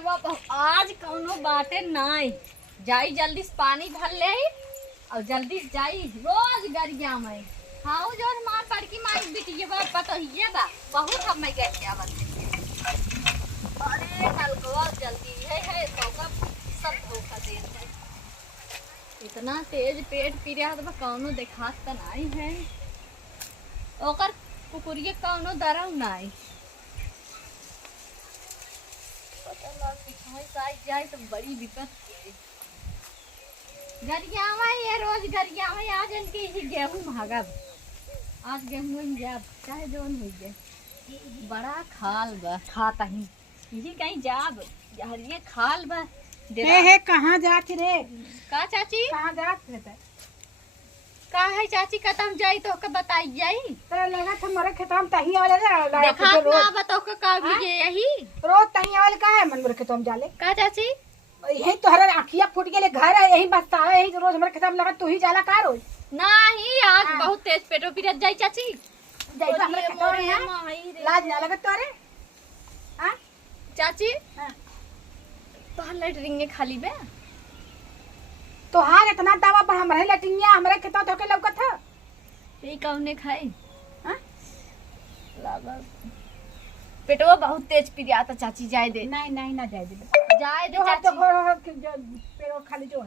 पेटवा आज कौनो बाटे नाई जाई, जल्दी से पानी भर ले और जल्दी जाई रोज गरिया में। हाँ जो मार पड़ की माई बिटिया बा पता ही बा बहुत हम मैं गए क्या बात। अरे नलकवा जल्दी है तो का सब धोखा दे है। इतना तेज पेट पी रहा तो कौनो देखात त नहीं है। ओकर कुकुरिया कौनो दरव नहीं पता लग जाए तो बड़ी दिक्कत है। गरिया ये रोज गरिया आज इनके ही गेहूं भागब, आज गेहूं जाब चाहे जोन हो जाए। बड़ा खाल बा खाता ही यही कहीं जाब हरिये खाल बा। हे कहाँ जात रे? का चाची कहाँ जात रे? का है चाची कतम जाई तो के बताइए। तेरा लगा था मोरे खेतम तही वाले रे देखा ना बताओ का भी यही रोज तही वाले का है मन मोरे खेतम जाले का चाची यही तोहरा आखिया फूट गेले घर है यही बसता है यही रोज हमरे खेतम लगा तू ही जाला का रोज नहीं आज बहुत तेज पेटो पिरत जाई चाची। जाई तो हमरे खेतम रे है लाज ना लगत तोरे। हां चाची हां तो लेटरिंग खाली बे तो हां इतना दवा पर हमरे लटिंगिया हमरे खेतम तो के लौकत है यही कौने खाई। हां लागल पेटवा बहुत तेज पिरिया था चाची जाए दे। नहीं नहीं ना जाए दे जाए दे जो चाची हाथ तो पेड़ो खाली जो